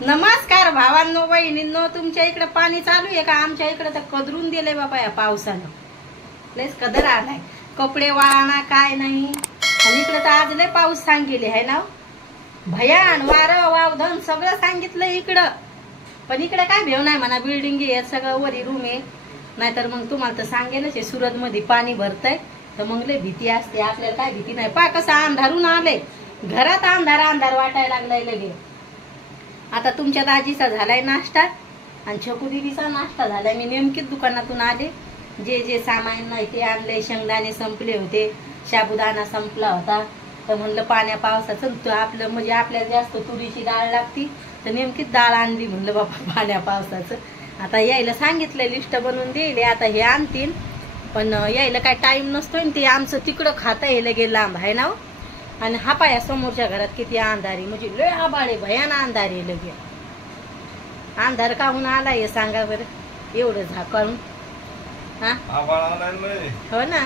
नमस्कार भावांनो बहिणींनो, तुमच्या इकडे पाणी चालू आहे का? आमच्या इकडे तर कदरून दिले बाबा या पावसानं. लयच कदर आलाय, कपडे वाळना काय नाही. आणि इकडे तर आज लय पाऊस सांगितले आहे ना, भयान वारं वावधन सगळं सांगितलं इकडं. पण इकडे काय भेव नाही म्हणा, बिल्डिंग आहे सगळं, वरी रूम आहे. नाहीतर मग तुम्हाला तर सांगेलच, सुरत मध्ये पाणी भरतय तर मग लय भीती असते. आपल्याला काय भीती नाही. पा कसं अंधारून आले, घरात अंधार अंधार वाटायला लागलाय लगे. आता तुमच्या दाजीचा झालाय नाश्ता आणि छकू दीदीचा नाश्ता झालाय. मी नेमकीच दुकानातून आले, जे जे सामान नाही ते आणले. शेंगदाणे संपले होते, साबुदाणा संपला होता, तर म्हणलं पाण्या पावसाचं आपलं म्हणजे आपल्याला जास्त तुरीची डाळ लागती, तर नेमकीच डाळ आणली. म्हणलं बाबा पाण्या पावसाचं. आता यायला सांगितलं, लिस्ट बनवून दिली. आता हे आणतील, पण यायला काय टाइम नसतोय. ते आमचं तिकडं खाता यायला गे लांब आहे ना. आणि हा पाया समोरच्या घरात किती अंधारी, म्हणजे लय आबाळे भयान अंधारी लगे. अंधार काहून आला हे सांगा बरं, एवढं झाकाळून. हा हो ना.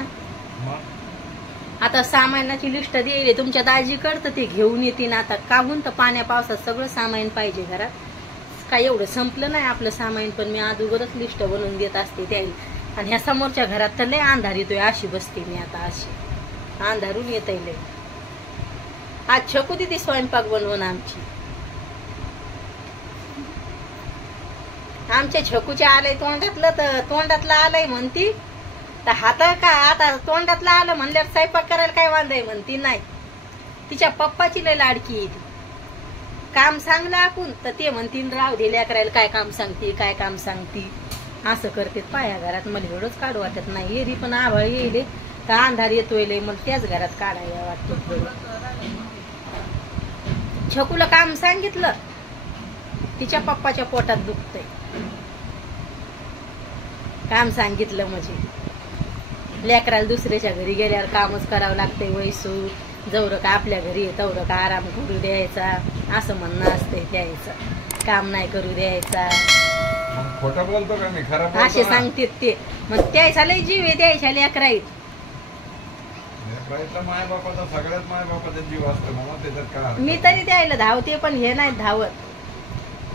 आता सामानाची लिस्ट दिली तुमच्या दाजीकडं, तर ते घेऊन येतील. आता काहून तर पाण्या पावसात सगळं सामान पाहिजे घरात. काय एवढं संपलं नाही आपलं सामान, पण मी अगोदरच लिस्ट बनवून देत असते त्याला. आणि ह्या समोरच्या घरात तर लय अंधार येतोय, अशी बसते मी आता, अशी अंधारून येतय लय. आज छकू दीदी स्वयंपाक बनवून आमच्या छकूच्या आलंय तोंडातलं, तर तोंडातलं आलंय म्हणती. तर हात का आता तोंडातलं आलं म्हणल्यावर स्वयंपाक करायला काय वांधाय म्हणती. नाही, तिच्या पप्पाची लय लाडकी आहे ती. काम सांगलं आपण तर ते म्हणतील राव दिल्या करायला, काय काम सांगते काय काम सांगती असं करते. पाया घरात मला एवढंच काढू वाटत नाही. एरी पण आभाळ येईल तर अंधार येतोय लय, मग त्याच घरात काढायला वाटत. छकूला काम सांगितलं, तिच्या पप्पाच्या पोटात दुखतंय. काम सांगितलं म्हणजे लेकराला दुसऱ्याच्या घरी गेल्यावर कामच करावं लागतंय. वैसू जवळ का आपल्या घरी तवरं का आराम करू द्यायचा असं म्हणणं असतंय द्यायचं, काम नाही करू द्यायचा. खोटं बोलतो का मी, खरं असे सांगते ते. मग त्याचा लय जीव आहे द्यायच्या लेकराईत. माय बापाचा सगळ्यात माय बापाचा जीव असतो मग त्याच्यात काय. मी तरी द्यायला धावते, पण हे नाही धावत.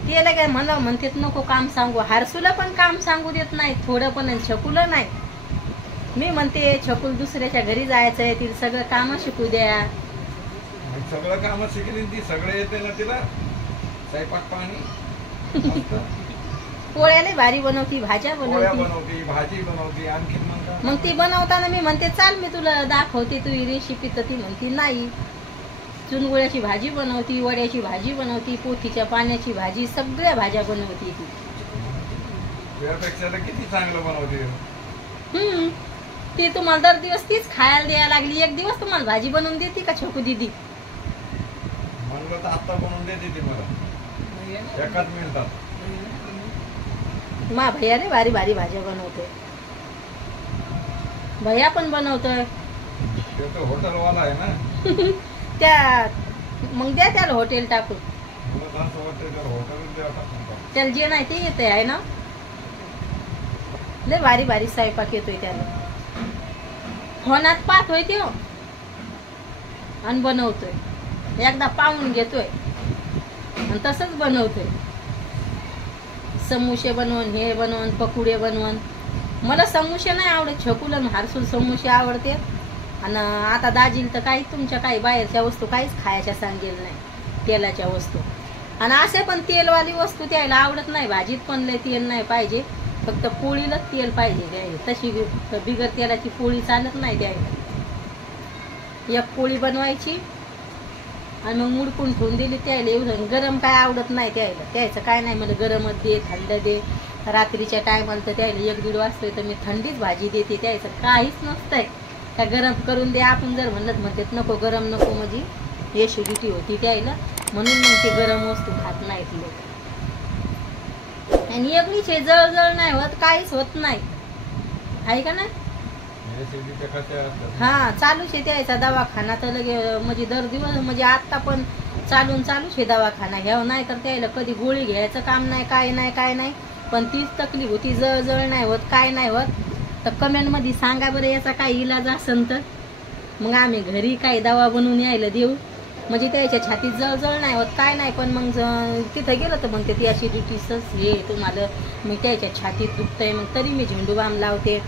त्याला काय मला म्हणतात नको काम सांगू. हारसूला पण काम सांगू देत नाही थोडं पण, छकूला नाही. मी म्हणते छकूल दुसऱ्याच्या घरी जायचंय, तिला सगळं काम शिकू द्या. सगळं काम शिकली ती, सगळं येते ना तिला. स्वयंपाक पाणी पोळ्याला भारी बनवती, भाज्या बनवती, भाजी बनवती. आणखी मग ती बनवताना मी म्हणते चाल मी तुला दाखवते तू ही रेसिपी, तर ती म्हणती नाही. चुनगुळ्याची भाजी बनवती, वड्याची भाजी बनवती, पोथीच्या पाण्याची भाजी, सगळ्या भाज्या बनवती ती. त्यापेक्षा तर किती चांगलं बनवते. ती तुम्हाला दर दिवस तीच खायला द्यायला लागली. एक दिवस तुम्हाला भाजी बनवून देते का छकू दीदी? म्हणलं तर आता बनवून देते ती मला एकाच मिनिटात. मा भैया रे भारी भारी भाज्या बनवते. भैया पण बनवतोय. हॉटेलवाला आहे ना. त्या मग द्या त्याला हॉटेल टाकून. त्याला जे नाही ते येते आहे ना. लय भारी भारी स्वयंपाक येतोय त्याला. फोनात पाहतोय तो आणि बनवतोय. एकदा पाहून घेतोय आणि तसंच बनवतोय. समोसे बनवून, हे बनवून, पकोडे बनवून. मला समोसे नाही आवडत, छकूला हारसूल समोसे आवडते. आणि आता दाजील तर काही तुमच्या काही बाहेरच्या वस्तू काहीच खायच्या सांगेल नाही, तेलाच्या वस्तू. आणि असे पण तेलवाली वस्तू त्याला आवडत नाही. भाजीत पण लय तेल नाही पाहिजे, फक्त पोळीलाच तेल पाहिजे द्यायला. तशी बिगर तेलाची पोळी चालत नाही द्यायला. एक पोळी बनवायची आणि मग मुडकून ठेवून दिली त्याला. एवढं गरम काय आवडत नाही त्याला. त्याचं काय नाही, मला गरमच दे, थंड दे. रात्रीच्या टायमाला तर त्याला 1-1:30 वाजतोय तर मी थंडीच भाजी देते. त्याचं काहीच नसतंय का गरम करून दे. आपण जर म्हणलं म्हणतात नको गरम नको, म्हणजे एसिडिटी होती त्याला, म्हणून मग ते गरम वस्तू खात नाहीत लोक. आणि एवढीच हे जळजळ नाही होत, काहीच होत नाही, आहे का नाही. हा चालूच आहे त्याचा दवाखाना तर लगे, म्हणजे दर दिवस, म्हणजे आता पण चालूच आहे दवाखाना. घ्याव नाही तर त्याला कधी गोळी घ्यायचं काम नाही, काय नाही. पण तीच तकलीफ होती, जळजळ नाही होत, काय नाही होत. तर कमेंट मध्ये सांगा बरं याचा काय इलाज असेल तर, मग आम्ही घरी काही दवा बनवून यायला देऊ. म्हणजे त्याच्या छातीत जळजळ नाही होत काय नाही, पण मग तिथं गेलं तर मग ती ॲसिडिटीसच हे तुम्हाला, मी त्याच्या छातीत दुखतंय मग तरी मी झेंडू बाम लावते.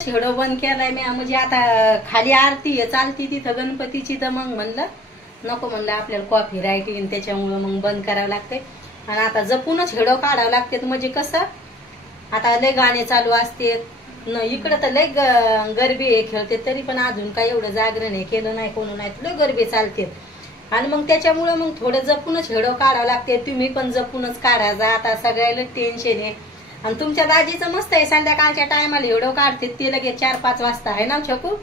शेडो बंद केलाय मी, म्हणजे आता खाली आरती आहे चालती तिथं गणपतीची, तर मग म्हणलं नको, म्हणलं आपल्याला कॉफी रायटिंग त्याच्यामुळं मग बंद करावं लागते. आणि आता जपूनच हेडो काढावं लागते, म्हणजे कसं आता लय गाणे चालू असते इकडं तर लय गरबे खेळते, तरी पण अजून काही एवढं जागरण हे केलं नाही कोण नाही, लय गरबे चालते. आणि मग त्याच्यामुळं मग थोडं जपूनच हेडो काढावं लागते. तुम्ही पण जपूनच काढायचा, आता सगळ्याला टेन्शन आहे. आणि तुमच्या दाजीचं मस्त आहे, संध्याकाळच्या टायमाला हेडो काढते ते लगेच 4-5 वाजता आहे ना छकू,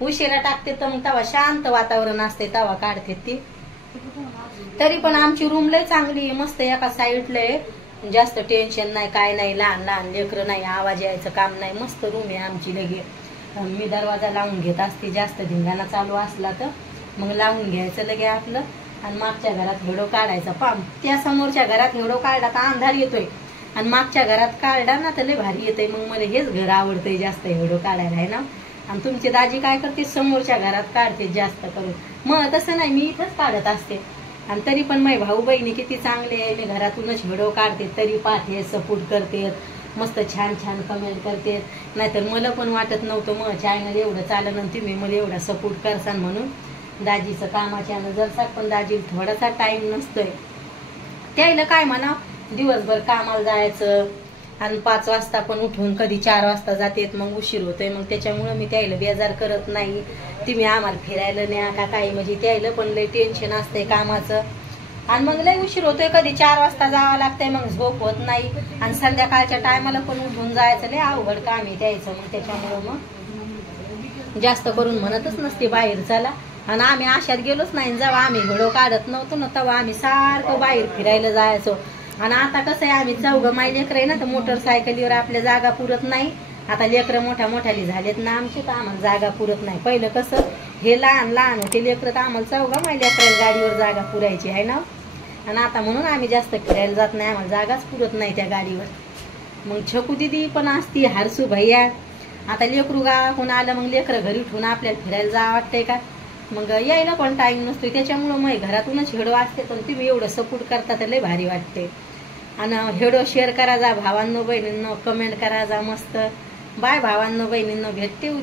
उशिरा टाकते तर मग तेव्हा शांत वातावरण असते तेव्हा काढते ती. तरी पण आमची रूम लय चांगली आहे, मस्त एका साईडला आहे, जास्त टेन्शन नाही काय नाही, लहान लहान लेकरं नाही, आवाज यायचं काम नाही, मस्त रूम आहे आमची. लगे मी दरवाजा लावून घेत असते, जास्त धिंगाणा चालू असला तर मग लावून घ्यायचं लगे आपलं. आणि मागच्या घरात हेडो काढायचा, पाम त्या समोरच्या घरात हेडो काढला तर अंधार येतोय, आणि मागच्या घरात काढला ना तर लय भारी येतंय. मग मला हेच घर आवडतंय जास्त हेडो काढायला आहे ना. आणि तुमची दाजी काय करते, समोरच्या घरात काढते जास्त करून, मग तसं नाही मी इथंच काढत असते. आणि तरी पण माझी भाऊ बहिणी किती चांगले आहे, मी घरातूनच व्हिडिओ काढते तरी पाहते, सपोर्ट करते, मस्त छान छान कमेंट करते. नाहीतर मला पण वाटत नव्हतं मग चॅनल एवढं चाललं आणि तुम्ही मला एवढा सपोर्ट करसान म्हणून. दाजीचं कामाच्यानं जरसा, पण दाजीला थोडासा टाइम नसतोय. त्याला काय म्हणा, दिवसभर कामाला जायचं आणि 5 वाजता पण उठून कधी 4 वाजता जातेत, मग उशीर होतोय. मग त्याच्यामुळं मी त्याला बेजार करत नाही. तुम्ही आम्हाला फिरायला न्या का काही, म्हणजे त्याला पण लय टेन्शन असतंय कामाचं. आणि मग लय उशीर होतोय, कधी 4 वाजता जावं लागतंय, मग झोप होत नाही. आणि संध्याकाळच्या टायमाला पण उठून जायचं लय अवघड काम आहे त्याचं. मग त्याच्यामुळं मग जास्त करून म्हणतच नसते बाहेर चला. आणि आम्ही आशात गेलोच नाही, जेव्हा आम्ही घडो काढत नव्हतो ना तेव्हा आम्ही सारखं बाहेर फिरायला जायचो. आणि आता कसं आहे, आम्ही 4 माई लेकरं आहे ना, तर मोटरसायकलीवर आपल्या जागा पुरत नाही. आता लेकरं मोठ्या मोठ्याली झालेत ना आमची, तर आम्हाला जागा पुरत नाही. पहिलं कसं हे लहान लहान होते लेकरं, तर आम्हाला 4 माई लेकराला गाडीवर जागा पुरायची आहे ना. आणि आता म्हणून आम्ही जास्त फिरायला जात नाही, आम्हाला जागाच पुरत नाही त्या गाडीवर. मग छकू दिदी पण असती, हरसू भैया. आता लेकरू गावाकडून आलं मग लेकरं घरी ठेवून आपल्याला फिरायला जा वाटतंय का, मग यायला पण टाइम नसतो. त्याच्यामुळं मग घरातूनच हेडो असते, पण तुम्ही एवढं सपोर्ट करता तर लय भारी वाटते. आणि हेडो शेअर करा जा भावांनो बहिणींनो, कमेंट करा जा मस्त. बाय भावांनो बहिणींनो, भेटते उद्या.